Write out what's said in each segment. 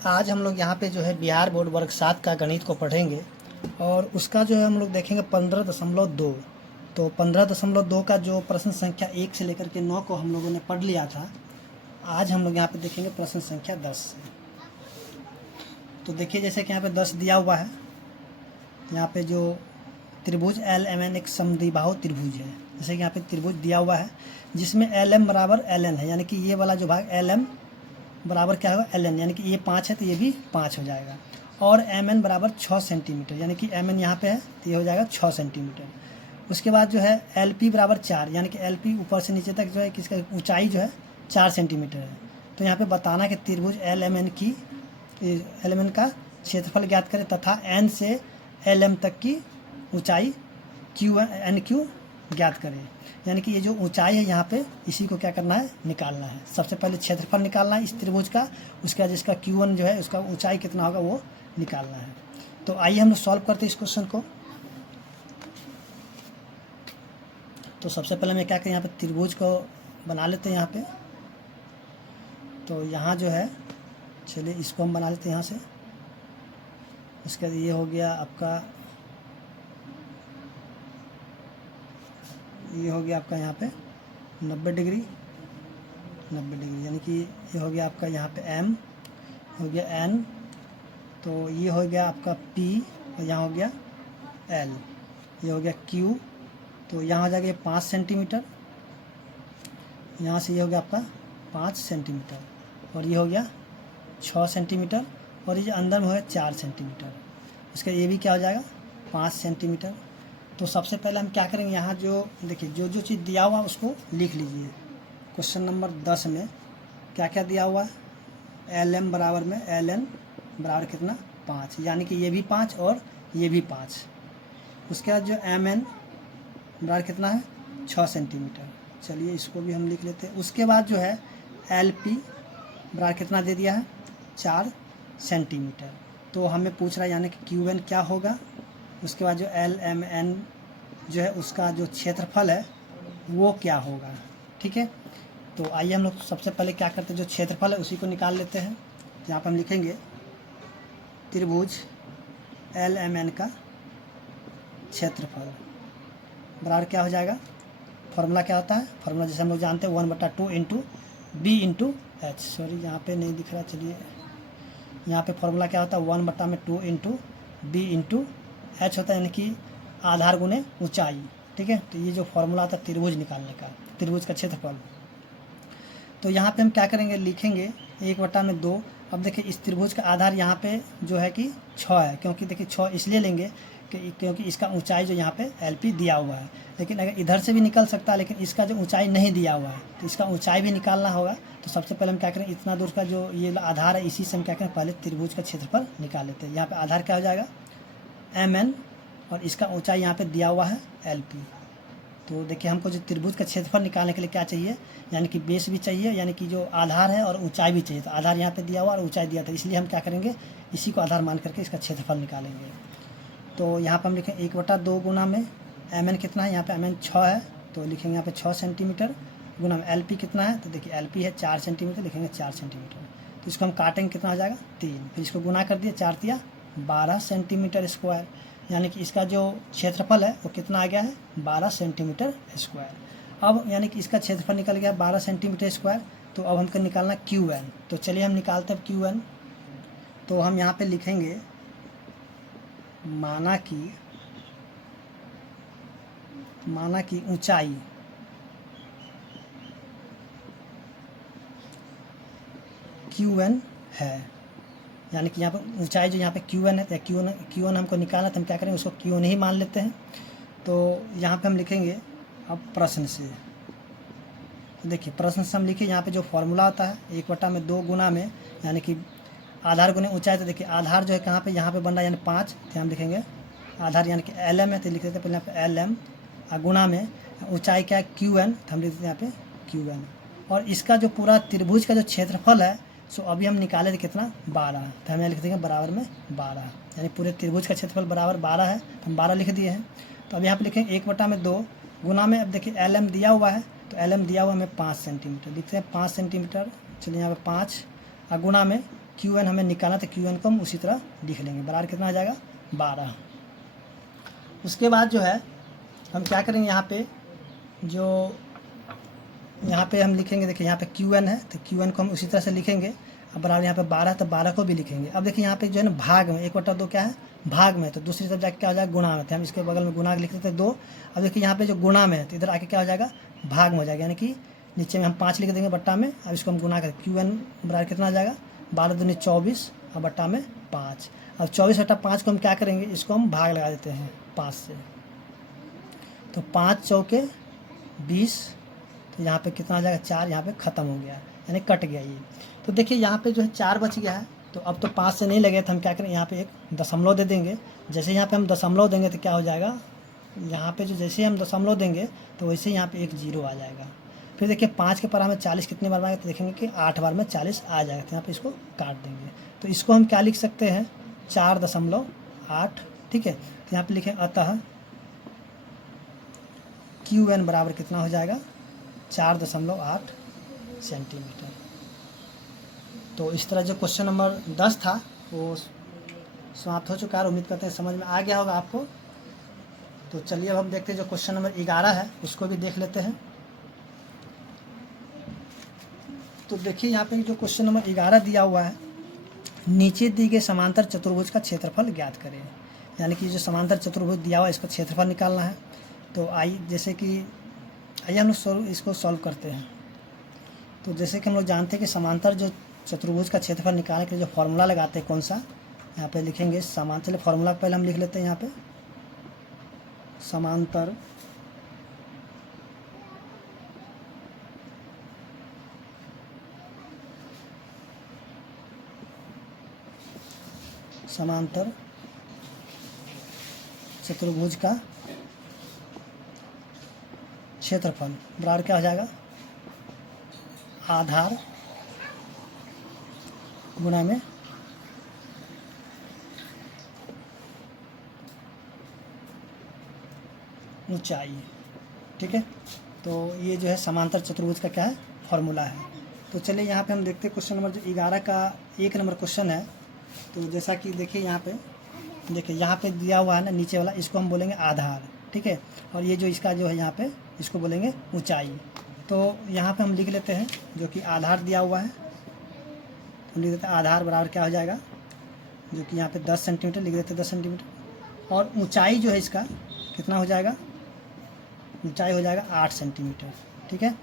आज हम लोग यहाँ पे जो है बिहार बोर्ड वर्ग 7 का गणित को पढ़ेंगे और उसका जो है हम लोग देखेंगे 15.2। तो 15.2 का जो प्रश्न संख्या 1 से लेकर के 9 को हम लोगों ने पढ़ लिया था। आज हम लोग यहाँ पे देखेंगे प्रश्न संख्या 10 से। तो देखिए जैसे कि यहाँ पे 10 दिया हुआ है, यहाँ पे जो त्रिभुज LMN एक समद्विबाहु त्रिभुज है। जैसे कि यहाँ पे त्रिभुज दिया हुआ है जिसमें LM बराबर LN है, यानी कि ये वाला जो भाग LM बराबर क्या होगा LN, यानी कि ये 5 है तो ये भी 5 हो जाएगा। और MN बराबर 6 सेंटीमीटर, यानी कि MN यहाँ पे है तो ये हो जाएगा 6 सेंटीमीटर। उसके बाद जो है LP बराबर 4, यानी कि LP ऊपर से नीचे तक जो है किसका ऊंचाई जो है 4 सेंटीमीटर है। तो यहाँ पे बताना कि त्रिभुज LMN का क्षेत्रफल ज्ञात करें तथा N से LM तक की ऊंचाई NQ ज्ञात करें। यानी कि ये जो ऊंचाई है यहाँ पे इसी को क्या करना है, निकालना है। सबसे पहले क्षेत्रफल निकालना है इस त्रिभुज का, उसके बाद जिसका Q1 जो है उसका ऊंचाई कितना होगा वो निकालना है। तो आइए हम लोग सॉल्व करते हैं इस क्वेश्चन को। तो सबसे पहले मैं क्या करें, यहाँ पे त्रिभुज को बना लेते हैं यहाँ पे। तो यहाँ जो है चलिए इसको हम बना लेते हैं यहाँ से। इसके बाद ये हो गया आपका, ये हो गया आपका यहाँ पे 90 डिग्री, यानी कि ये हो गया आपका यहाँ पे M, हो गया N, तो ये हो गया आपका P और यहाँ हो गया L, ये हो गया Q, तो यहाँ हो जाएगा ये 5 सेंटीमीटर, यहाँ से ये हो गया आपका 5 सेंटीमीटर और ये हो गया 6 सेंटीमीटर और ये जो अंदर में हो गया 4 सेंटीमीटर। इसका ये भी क्या हो जाएगा 5 सेंटीमीटर। तो सबसे पहले हम क्या करेंगे, यहाँ जो देखिए जो जो चीज़ दिया हुआ उसको लिख लीजिए। क्वेश्चन नंबर 10 में क्या क्या दिया हुआ है, LM बराबर में LN बराबर कितना 5, यानी कि ये भी 5 और ये भी 5। उसके बाद जो MN बराबर कितना है 6 सेंटीमीटर, चलिए इसको भी हम लिख लेते हैं। उसके बाद जो है LP बराबर कितना दे दिया है 4 सेंटीमीटर। तो हमें पूछ रहा है यानी कि QN क्या होगा। उसके बाद जो LMN जो है उसका जो क्षेत्रफल है वो क्या होगा, ठीक है। तो आइए हम लोग सबसे पहले क्या करते हैं, जो क्षेत्रफल है उसी को निकाल लेते हैं। यहाँ पर हम लिखेंगे त्रिभुज LMN का क्षेत्रफल बराबर क्या हो जाएगा, फॉर्मूला क्या होता है, फॉर्मूला जैसे हम लोग जानते हैं 1/2 into B into H। Sorry यहाँ पे नहीं दिख रहा, चलिए यहाँ पे फॉर्मूला क्या होता है 1/2 इंटू B इंटू H होता है, यानी कि आधार गुने ऊंचाई, ठीक है। तो ये जो फॉर्मूला आता है त्रिभुज निकालने का, त्रिभुज का क्षेत्रफल। तो यहाँ पे हम क्या करेंगे, लिखेंगे 1/2। अब देखिए इस त्रिभुज का आधार यहाँ पे जो है कि 6 है, क्योंकि देखिए 6 इसलिए लेंगे क्योंकि इसका ऊंचाई जो यहाँ पे LP दिया हुआ है। लेकिन अगर इधर से भी निकल सकता है, लेकिन इसका जो ऊंचाई नहीं दिया हुआ है तो इसका ऊंचाई भी निकालना होगा। तो सबसे पहले हम क्या करें, इतना दूर का जो ये आधार है इसी से हम क्या करें, पहले त्रिभुज का क्षेत्रफल निकाल लेते हैं। यहाँ पे आधार क्या हो जाएगा MN और इसका ऊंचाई यहाँ पे दिया हुआ है LP। तो देखिए हमको जो त्रिभुज का क्षेत्रफल निकालने के लिए क्या चाहिए, यानी कि बेस भी चाहिए, यानी कि जो आधार है और ऊंचाई भी चाहिए। तो आधार यहाँ पे दिया हुआ और ऊंचाई दिया था, इसलिए हम क्या करेंगे इसी को आधार मान करके इसका क्षेत्रफल निकालेंगे। तो यहाँ पर हम लिखें 1/2 गुना में MN कितना है, यहाँ पे MN 6 है तो लिखेंगे यहाँ पे 6 सेंटीमीटर गुना में LP कितना है, तो देखिए LP है 4 सेंटीमीटर, लिखेंगे 4 सेंटीमीटर। तो इसको हम काटेंगे कितना हो जाएगा 3, फिर इसको गुना कर दिए 4 तिया 12 सेंटीमीटर स्क्वायर, यानी कि इसका जो क्षेत्रफल है वो कितना आ गया है 12 सेंटीमीटर स्क्वायर। अब यानी कि इसका क्षेत्रफल निकल गया 12 सेंटीमीटर स्क्वायर। तो अब हमको निकालना QN। तो चलिए हम निकालते हैं QN। तो हम यहाँ पे लिखेंगे माना कि ऊंचाई QN है, यानी कि यहाँ पर ऊंचाई जो यहाँ पे QN है, तो QN हमको निकालना, तो हम क्या करेंगे उसको QN ही मान लेते हैं। तो यहाँ पे हम लिखेंगे अब प्रश्न से, तो देखिए प्रश्न से हम लिखे यहाँ पे जो फॉर्मूला आता है 1/2 गुना में, यानी कि आधार गुने ऊंचाई। तो देखिए आधार जो है कहाँ पे, यहाँ पे बन रहा है यानी 5, तो हम लिखेंगे आधार यानी कि LM है तो लिख देते हैं पहले यहाँ पे LM, गुना में ऊंचाई क्या है QN, तो हम लिख देते हैं यहाँ पे QN। और इसका जो पूरा त्रिभुज का जो क्षेत्रफल है सो अभी हम निकाले थे कितना 12, तो हमें लिख देंगे बराबर में 12, यानी पूरे त्रिभुज का क्षेत्रफल बराबर 12 है, तो हम 12 लिख दिए हैं। तो अब यहाँ पे लिखेंगे 1/2 गुना में, अब देखिए LM दिया हुआ है तो LM दिया हुआ हमें 5 सेंटीमीटर, लिखते हैं 5 सेंटीमीटर। चलिए यहाँ पे 5 और गुना में क्यू एन हमें निकालना, तो क्यू एन को हम उसी तरह लिख लेंगे, बराबर कितना आ जाएगा 12। उसके बाद जो है हम क्या करेंगे, यहाँ पे जो यहाँ पे हम लिखेंगे, देखिए यहाँ पे क्यू एन है तो क्यू एन को हम उसी तरह से लिखेंगे। अब बराबर यहाँ पे 12 तो 12 को भी लिखेंगे। अब देखिए यहाँ पे जो है ना भाग में 1/2 क्या है, भाग में, तो दूसरी तरफ जाके क्या हो जाएगा गुणा में, तो हम इसके बगल में गुणा लिख देते हैं 2। अब देखिए यहाँ पे जो गुणा में है तो इधर आके क्या हो जाएगा भाग में हो जाएगा, यानी कि नीचे में हम 5 लिख देंगे बट्टा में। अब इसको हम गुना करें, क्यू एन बराबर कितना आ जाएगा 12 दूनी 24 और बट्टा में 5। अब 24/5 को हम क्या करेंगे, इसको हम भाग लगा देते हैं 5 से, तो 5 चौके 20, तो यहाँ पे कितना आ जाएगा 4, यहाँ पे ख़त्म हो गया यानी कट गया ये। तो देखिए यहाँ पे जो है 4 बच गया है, तो अब तो 5 से नहीं लगे तो हम क्या करें, यहाँ पे एक दशमलव दे देंगे। जैसे यहाँ पे हम दशमलव देंगे तो क्या हो जाएगा, यहाँ पे जो जैसे हम दशमलव देंगे तो वैसे यहाँ पे एक 0 आ जाएगा। फिर देखिए 5 के पर हमें 40 कितने बार आएगा, तो देखेंगे कि 8 बार में 40 आ जाएगा, तो यहाँ पे इसको काट देंगे। तो इसको हम क्या लिख सकते हैं 4.8, ठीक है। तो यहाँ पे लिखें अतः क्यू एन बराबर कितना हो जाएगा 4.8 सेंटीमीटर। तो इस तरह जो क्वेश्चन नंबर 10 था वो समाप्त हो चुका है। उम्मीद करते हैं समझ में आ गया होगा आपको। तो चलिए अब हम देखते हैं जो क्वेश्चन नंबर 11 है उसको भी देख लेते हैं। तो देखिए यहाँ पे जो क्वेश्चन नंबर 11 दिया हुआ है, नीचे दी गए समांतर चतुर्भुज का क्षेत्रफल ज्ञात करें। यानी कि जो समांतर चतुर्भुज दिया हुआ है इसका क्षेत्रफल निकालना है। तो जैसे कि आइए हम लोग इसको सॉल्व करते हैं। तो जैसे कि हम लोग जानते हैं कि समांतर जो चतुर्भुज का क्षेत्रफल निकालने के लिए जो फॉर्मूला लगाते हैं कौन सा, यहाँ पे लिखेंगे समांतर फॉर्मूला पहले हम लिख लेते हैं। यहाँ पे समांतर चतुर्भुज का क्षेत्रफल बराबर क्या हो जाएगा, आधार गुणा में ऊंचाई, ठीक है। तो ये जो है समांतर चतुर्भुज का क्या है फॉर्मूला है। तो चलिए यहाँ पे हम देखते हैं क्वेश्चन नंबर जो 11 का 1 नंबर क्वेश्चन है। तो जैसा कि देखिए यहाँ पे देखिए यहाँ पे दिया हुआ है ना नीचे वाला, इसको हम बोलेंगे आधार, ठीक है। और ये जो इसका जो है यहाँ पे इसको बोलेंगे ऊंचाई। तो यहाँ पे हम लिख लेते हैं जो कि आधार दिया हुआ है, हम लिख देते हैं आधार बराबर क्या हो जाएगा, जो कि यहाँ पे 10 सेंटीमीटर लिख देते हैं 10 सेंटीमीटर। और ऊंचाई जो है इसका कितना हो जाएगा, ऊंचाई हो जाएगा 8 सेंटीमीटर, ठीक है।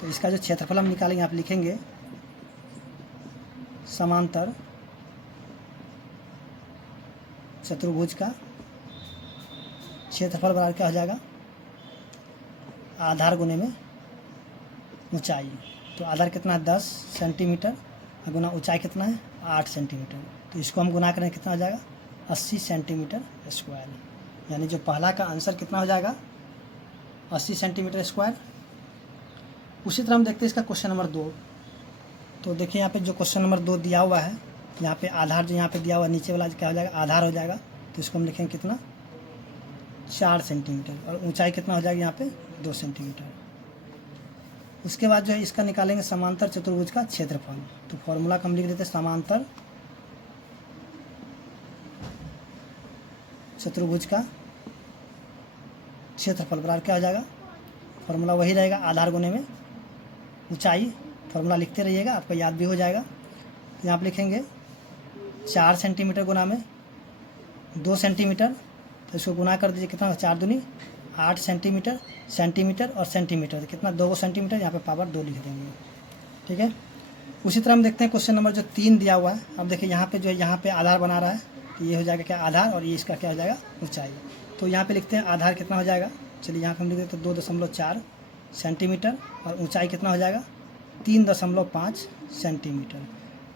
तो इसका जो क्षेत्रफल हम निकालेंगे, आप लिखेंगे समांतर चतुर्भुज का क्षेत्रफल बराबर क्या हो जाएगा, आधार गुने में ऊंचाई। तो आधार कितना है 10 सेंटीमीटर, गुना ऊंचाई कितना है 8 सेंटीमीटर। तो इसको हम गुना करें कितना हो जाएगा 80 सेंटीमीटर स्क्वायर। यानी जो पहला का आंसर कितना हो जाएगा 80 सेंटीमीटर स्क्वायर। उसी तरह हम देखते हैं इसका क्वेश्चन नंबर 2। तो देखिए यहाँ पे जो क्वेश्चन नंबर 2 दिया हुआ है, यहाँ पे आधार जो यहाँ पे दिया हुआ है नीचे वाला क्या हो जाएगा आधार हो जाएगा। तो इसको हम लिखेंगे कितना 4 सेंटीमीटर, और ऊंचाई कितना हो जाएगा यहाँ पे 2 सेंटीमीटर। उसके बाद जो है इसका निकालेंगे समांतर चतुर्भुज का क्षेत्रफल। तो फॉर्मूला को हम लिख देते हैं समांतर चतुर्भुज का क्षेत्रफल बराबर क्या हो जाएगा, फॉर्मूला वही रहेगा आधार गुने में ऊंचाई। फॉर्मूला लिखते रहिएगा, आपको याद भी हो जाएगा। तो यहाँ पर लिखेंगे 4 सेंटीमीटर गुना में 2 सेंटीमीटर, तो इसको गुना कर दीजिए कितना 4 दूनी 8 सेंटीमीटर, सेंटीमीटर और सेंटीमीटर कितना 2 सेंटीमीटर, यहाँ पे पावर 2 लिख देंगे, ठीक है। उसी तरह हम देखते हैं क्वेश्चन नंबर जो 3 दिया हुआ है। अब देखिए यहाँ पे जो है यहाँ पे आधार बना रहा है, तो ये हो जाएगा क्या आधार, और ये इसका क्या हो जाएगा ऊंचाई। तो यहाँ पे लिखते हैं आधार कितना हो जाएगा, चलिए यहाँ पे हम लिख देते हैं 2.4 सेंटीमीटर, और ऊंचाई कितना हो जाएगा 3.5 सेंटीमीटर।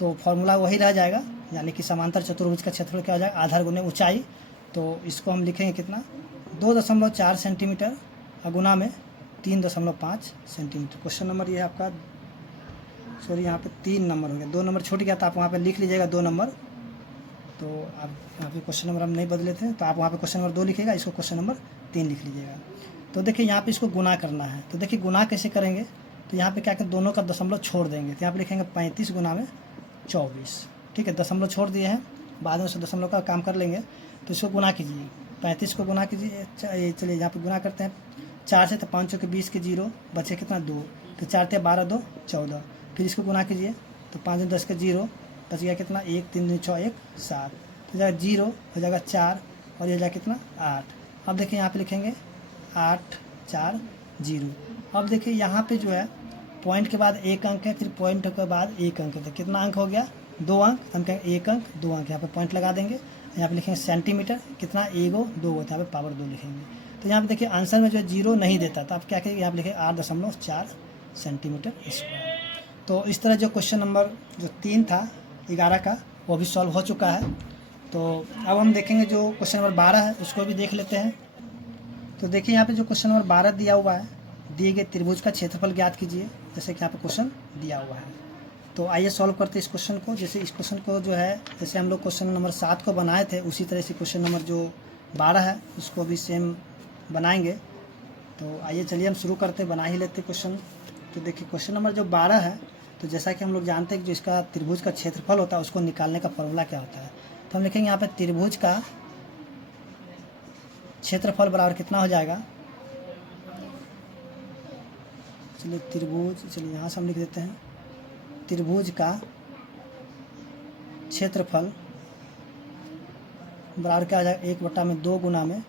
तो फॉर्मूला वही रह जाएगा, यानी कि समांतर चतुर्भुज का क्षेत्रफल क्या हो जाएगा आधार गुने ऊंचाई। तो इसको हम लिखेंगे कितना 2.4 सेंटीमीटर गुना में 3.5 सेंटीमीटर। क्वेश्चन नंबर ये आपका सॉरी यहाँ पे 3 नंबर हो गया, 2 नंबर छूट गया, तो आप वहाँ पे लिख लीजिएगा 2 नंबर। तो आप यहाँ पे क्वेश्चन नंबर हम नहीं बदले थे, तो आप वहाँ पे क्वेश्चन नंबर 2 लिखिएगा, इसको क्वेश्चन नंबर 3 लिख लीजिएगा। तो देखिए यहाँ पे इसको गुना करना है। तो देखिए गुना कैसे करेंगे, तो यहाँ पे क्या करें दोनों का दशमलव छोड़ देंगे। तो यहाँ पे लिखेंगे 35 गुना में 24। ठीक है, दशमलव छोड़ दिए हैं, बाद में उस दशमलव का काम कर लेंगे। तो इसको गुना कीजिए, 35 को गुना कीजिए। चलिए यहाँ पे गुना करते हैं 4 से, तो 5 चौके 20 के 0 बचे कितना 2, तो 4 × 12 2 14। फिर इसको गुना कीजिए, तो 5 × 10 के 0 बच गया कितना 1, 3 2 6 1 7, तो जाएगा 0 हो जाएगा 4 और ये जाएगा कितना 8। अब देखिए यहाँ पे लिखेंगे 8 4 0। अब देखिए यहाँ पे जो है पॉइंट के बाद एक अंक है, फिर पॉइंट के बाद एक अंक है, तो कितना अंक हो गया 2 अंक। हम कहेंगे 1 अंक 2 अंक, यहाँ पे पॉइंट लगा देंगे। यहाँ पे लिखेंगे सेंटीमीटर, कितना 1 2 होता है, यहाँ पे पावर 2 लिखेंगे। तो यहाँ पे देखिए आंसर में जो है 0 नहीं देता, तो आप क्या करेंगे यहाँ पे लिखेंगे 8.4 सेंटीमीटर स्क्वायर। तो इस तरह जो क्वेश्चन नंबर जो 3 था 11 का वो भी सॉल्व हो चुका है। तो अब हम देखेंगे जो क्वेश्चन नंबर 12 है उसको भी देख लेते हैं। तो देखिए यहाँ पे जो क्वेश्चन नंबर 12 दिया हुआ है, दिए गए त्रिभुज का क्षेत्रफल ज्ञात कीजिए, जैसे कि यहाँ पे क्वेश्चन दिया हुआ है। तो आइए सॉल्व करते हैं इस क्वेश्चन को। जैसे इस क्वेश्चन को जो है, जैसे हम लोग क्वेश्चन नंबर 7 को बनाए थे उसी तरह से क्वेश्चन नंबर जो 12 है उसको भी सेम बनाएंगे। तो आइए चलिए हम शुरू करते, बना ही लेते क्वेश्चन। तो देखिए क्वेश्चन नंबर जो 12 है, तो जैसा कि हम लोग जानते हैं कि जो इसका त्रिभुज का क्षेत्रफल होता है उसको निकालने का फॉर्मूला क्या होता है। तो हम लिखेंगे यहाँ पे त्रिभुज का क्षेत्रफल बराबर कितना हो जाएगा। चलिए त्रिभुज, चलिए यहाँ से हम लिख देते हैं त्रिभुज का क्षेत्रफल बराबर क्या हो जाएगा 1/2 गुना में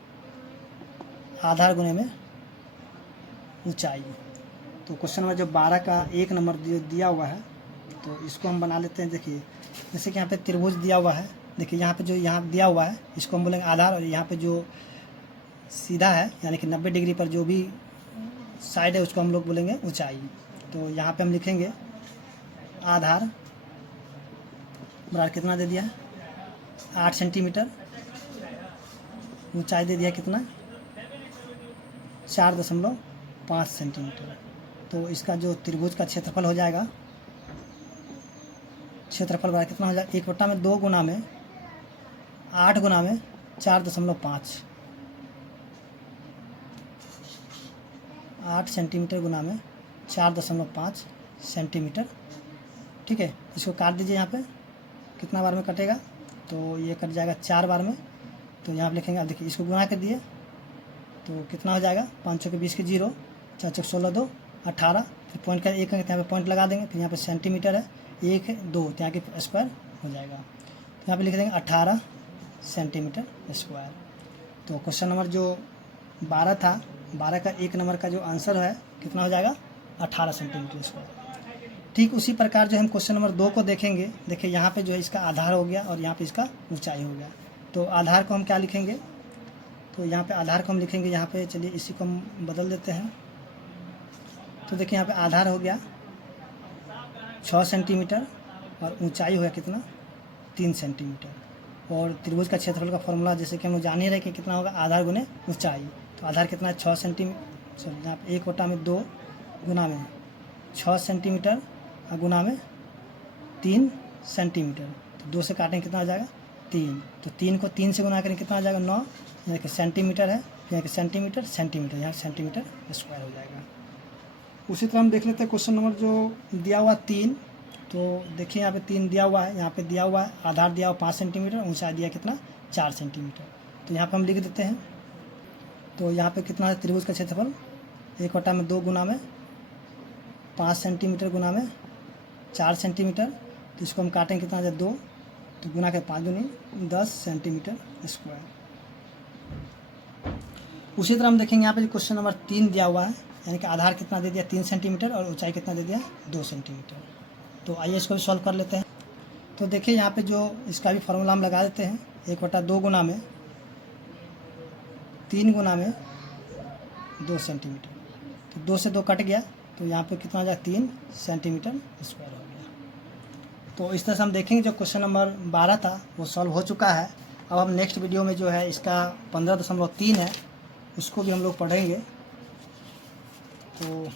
आधार गुने में ऊंचाई। तो क्वेश्चन नंबर जो 12 का 1 नंबर दिया हुआ है, तो इसको हम बना लेते हैं। देखिए जैसे कि यहाँ पे त्रिभुज दिया हुआ है, देखिए यहाँ पे जो यहाँ दिया हुआ है इसको हम बोलेंगे आधार, और यहाँ पे जो सीधा है यानी कि 90 डिग्री पर जो भी साइड है उसको हम लोग बोलेंगे ऊंचाई। तो यहाँ पे हम लिखेंगे आधार बराबर कितना दे दिया है 8 सेंटीमीटर, ऊंचाई दे दिया कितना 4.5 सेंटीमीटर। तो इसका जो त्रिभुज का क्षेत्रफल हो जाएगा, क्षेत्रफल बराबर कितना हो जाएगा 1/2 गुना में 8 गुना में 4.5, 8 सेंटीमीटर गुना में 4.5 सेंटीमीटर। ठीक है, इसको काट दीजिए। यहाँ पे कितना बार में कटेगा, तो ये कट जाएगा 4 बार में। तो यहाँ पे लिखेंगे, अब देखिए इसको गुना कर दिए तो कितना हो जाएगा 5 चौके 20 के 0, 4 चौके 16 2 18, फिर पॉइंट का एक अंक यहाँ पे पॉइंट लगा देंगे। फिर यहाँ पे सेंटीमीटर है 1 2, तो यहाँ के स्क्वायर हो जाएगा। तो यहाँ पे लिख देंगे 18 सेंटीमीटर स्क्वायर। तो क्वेश्चन नंबर जो 12 था, 12 का 1 नंबर का जो आंसर है कितना हो जाएगा 18 सेंटीमीटर स्क्वायर। ठीक उसी प्रकार जो हम क्वेश्चन नंबर 2 को देखेंगे, देखिए यहाँ पे जो है इसका आधार हो गया और यहाँ पे इसका ऊंचाई हो गया। तो आधार को हम क्या लिखेंगे, तो यहाँ पे आधार को हम लिखेंगे यहाँ पे, चलिए इसी को हम बदल देते हैं। तो देखिए यहाँ पे आधार हो गया 6 सेंटीमीटर और ऊंचाई हो गया कितना 3 सेंटीमीटर। और त्रिभुज का क्षेत्रफल का फॉर्मूला जैसे कि हम लोग जान ही रहे कि कितना होगा आधार गुने ऊंचाई। तो आधार कितना है 6 सेंटीमीटर, सॉरी यहाँ पे 1/2 गुना में 6 सेंटीमीटर और गुना में 3 सेंटीमीटर। तो 2 से काटेंगे कितना आ जाएगा 3, तो 3 को 3 से गुना करेंगे कितना आ जाएगा 9, यहाँ कि सेंटीमीटर है, यहाँ कि सेंटीमीटर सेंटीमीटर, यहाँ सेंटीमीटर स्क्वायर हो जाएगा। उसी तरह हम देख लेते हैं क्वेश्चन नंबर जो दिया हुआ 3। तो देखिए यहाँ पे 3 दिया हुआ है, यहाँ पे दिया हुआ है आधार दिया हुआ 5 सेंटीमीटर, ऊंचाई दिया कितना 4 सेंटीमीटर। तो यहाँ पे हम लिख देते हैं। तो यहाँ पे कितना है त्रिभुज का क्षेत्रफल 1/2 गुना में 5 सेंटीमीटर गुना में 4 सेंटीमीटर। तो इसको हम काटेंगे कितना आ जाए 2, तो गुना के 5 दूनी 10 सेंटीमीटर स्क्वायर। उसी तरह हम देखेंगे यहाँ पे जो क्वेश्चन नंबर 3 दिया हुआ है, यानी कि आधार कितना दे दिया 3 सेंटीमीटर और ऊंचाई कितना दे दिया 2 सेंटीमीटर। तो आइए इसको भी सॉल्व कर लेते हैं। तो देखिए यहाँ पे जो इसका भी फार्मूला हम लगा देते हैं 1/2 गुना में 3 गुना में 2 सेंटीमीटर। तो 2 से 2 कट गया, तो यहाँ पे कितना आ जाए 3 सेंटीमीटर स्क्वायर हो गया। तो इस तरह से हम देखेंगे जो क्वेश्चन नंबर 12 था वो सॉल्व हो चुका है। अब हम नेक्स्ट वीडियो में जो है इसका 15.3 है उसको भी हम लोग पढ़ेंगे। तो